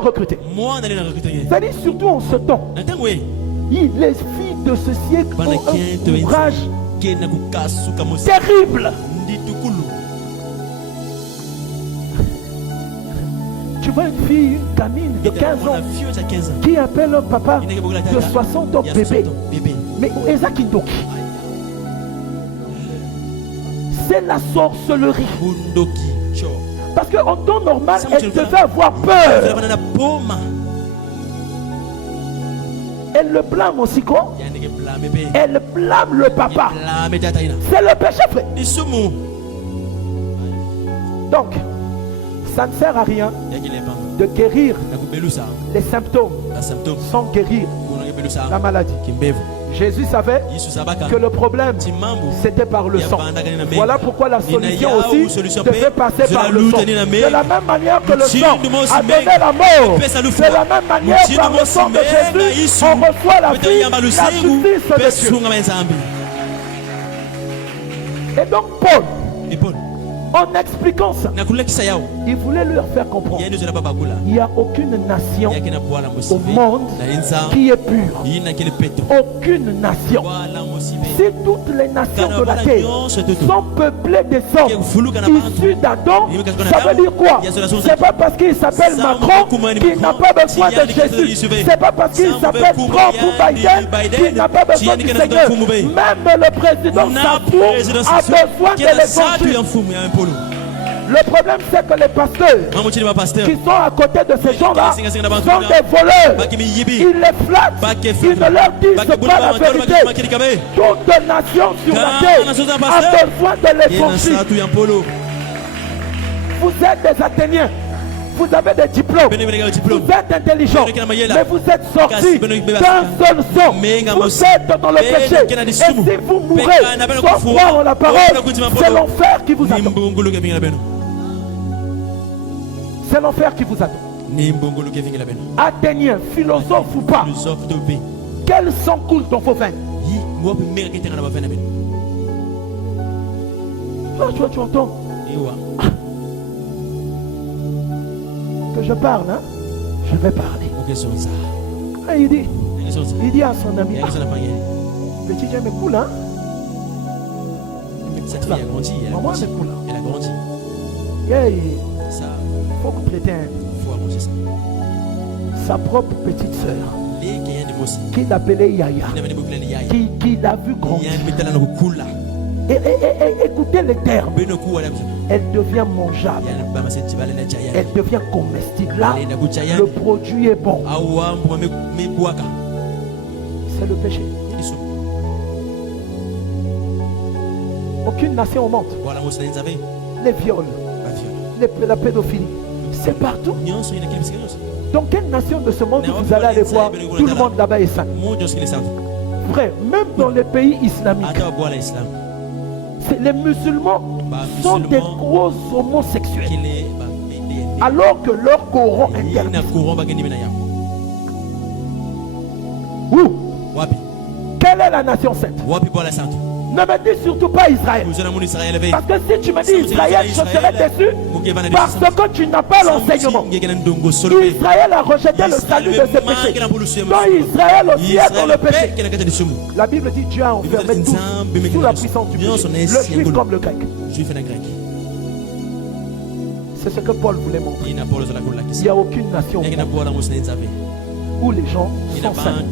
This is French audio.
recruter. C'est-à-dire surtout en ce temps. Les filles de ce siècle ont un courage terrible. Tu vois une fille, une gamine de 15 ans qui appelle un papa de 60 ans bébé. Mais Isaac Indoki, c'est la sorcellerie. Parce qu'en temps normal, elle devait avoir peur. Elle le blâme aussi quoi? Elle blâme le papa. C'est le péché, frère. Donc, ça ne sert à rien de guérir les symptômes sans guérir la maladie. Jésus savait que le problème c'était par le sang. Voilà pourquoi la solution aussi devait passer par le sang. De la même manière que le sang a donné la mort, de la même manière par le sang de Jésus, on reçoit la vie, la justice de Dieu. Et donc Paul, en expliquant ça, il voulait leur faire comprendre il n'y a aucune nation au monde qui est pure. Aucune nation. Si toutes les nations de la terre sont peuplées des hommes issus d'Adam, ça veut dire quoi? C'est pas parce qu'il s'appelle Macron qu'il n'a pas besoin de Jésus. C'est pas parce qu'il s'appelle Trump ou Biden qu'il n'a pas besoin du Seigneur. Même le président Sarkozy a besoin de l'évangile. Le problème c'est que les pasteurs qui sont à côté de ces gens-là sont des voleurs. Ils les flattent. Ils ne leur disent pas la vérité. Toute nation sur la terre a besoin de l'évangile. Vous êtes des Athéniens. Vous avez des diplômes. Vous êtes intelligents. Mais vous êtes sortis d'un seul sang. Vous êtes dans le péché. Et si vous mourrez sans croire en la parole, c'est l'enfer qui vous attend. C'est l'enfer qui vous attend. Athénien, philosophe ou pas, quel sang coule dans vos veines? Tu entends que je parle, hein? Je vais parler. Et il dit à son ami, petit Dieu me coule, hein? Cette fille a grandi, elle a grandi. Il faut que traiter sa propre petite soeur qui l'appelait Yaya, qui l'a vu grandir. Et écoutez les termes. Elle devient mangeable. Elle devient comestible. Là, le produit est bon. C'est le péché. Aucune nation au monde. Les viols, la pédophilie, c'est partout. Dans quelle nation de ce monde vous allez aller voir, tout le monde là-bas est saint? Frère, même dans les pays islamiques, les musulmans sont des gros homosexuels. Alors que leur Coran interdit. Où? Quelle est la nation sainte? Ne me dis surtout pas Israël. Parce que si tu me dis Israël, je serai déçu. Parce que tu n'as pas l'enseignement. Israël a rejeté le salut de ses péchés. Donc Israël aussi est dans le péché. La Bible dit Dieu a enfermé tous sous la puissance du péché. Le juif comme le grec. C'est ce que Paul voulait montrer. Il n'y a aucune nation où les gens sont saints.